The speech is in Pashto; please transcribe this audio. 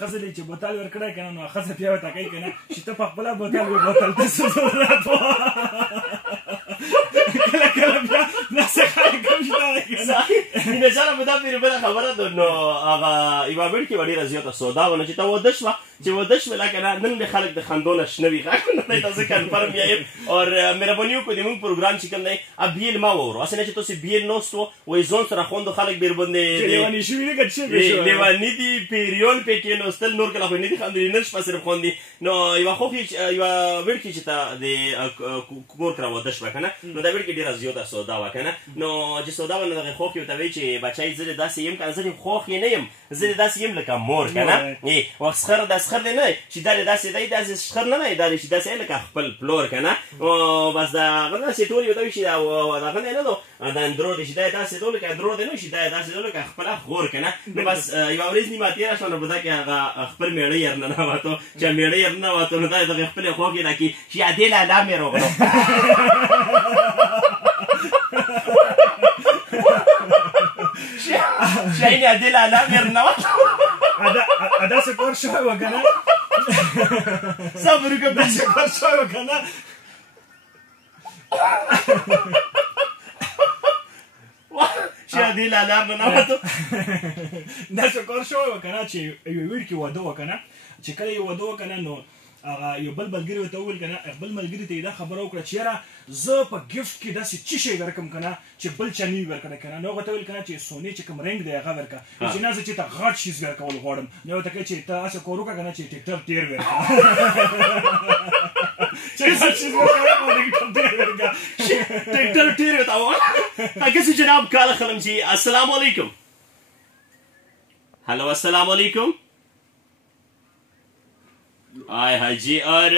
ښځه دې چې بوتل ورکړی که نه نو ښځه بیا ورته کوي که نه چې ته په خپله بوتل وې بوتل ته څه ضرورت و کله کله بیا داسې خلک هم شته که نه مینه جانه په دا پورې بله خبره ده نو هغه یوه بیړ کې به ډېره زیاته سودا ونه چې ته واده شوه چې واده شوې که نه نن د خلک د خندو نه شنه وي دی ته زه کنفرم یا یم اور مهرباني وکړو د موږ پروګرام چې کوم دی بیل ما واورو هسې نه چې تاسې بیل ناست و وایي ځان سره خوندو خلک بېر باندې لیوني شوي دي که څه پرې شوی لیوني دي پیریون پې کېناستل نور کله خو نه دي خندلي نن شپه صرف خوندي نو یوه خوښي یوه ویړ کې چې ته د کور کره واده شوه که نه نو دا ویړ کې ډېره زیاته سودا وه که نه نو چې سودا به نو دغې خوښ ورته وایي چې بچی زه دې داسې یم که نه زه دې خوښ یې نه یم زه دې داسې یم لکه مور که نه سخر دا سخر دی نه چې دا دې داسې دی داسې سخر نه دی دا دې چې داسې لکه خپل پلور که نه بس د هغه داسې ټول یو ته وایي چې دغه دی نه دو د اندرو دی چې دا یې داسې دو لکه اندرو دی نه چې دا یې داسې دو لکه خپله خور که نه نو بس یوه ورځ نیمه تېره شوه نو په دا کې هغه خپل مېړه یې رننوتو چې مېړه یې رننوتو نو دا یې دغې خپلې خوښې ده کې چې ادې لالا مې روغلو شاینې ادې لالا مې رننوتو داسې کور شوی وه که نه صبر وکړه داسې کور شوی وه که نه چې ادې لالا مې رننوتو داسې کور شوی وه که نه چې یوه ویړ کې واده وه که نه چې کله یې واده وه که نه نو هغه یو بل ملګري ورته وویل که نه بل ملګري ته یې دا خبره وکړه چې یاره زه په ګفټ کې داسې څه شی درکړم که نه چې بل چا نه وي ورکړی که نه نو هغه ته ویل که نه چې سونې چې کوم رنګ دی هغه ورکړه چې نه زه چې ته غټ شیز ورکول غواړم نو ورته کوي چې ته هسې کور وکړه که نه چې ټکټر ډېر ورکړه چې غټ شیز ورکړه ټکټر ډېر ورکړه ټکټر ډېر ورته ووایه اګسې جناب کاله خلم چې السلام علیکم هلو السلام علیکم آی حاجی اور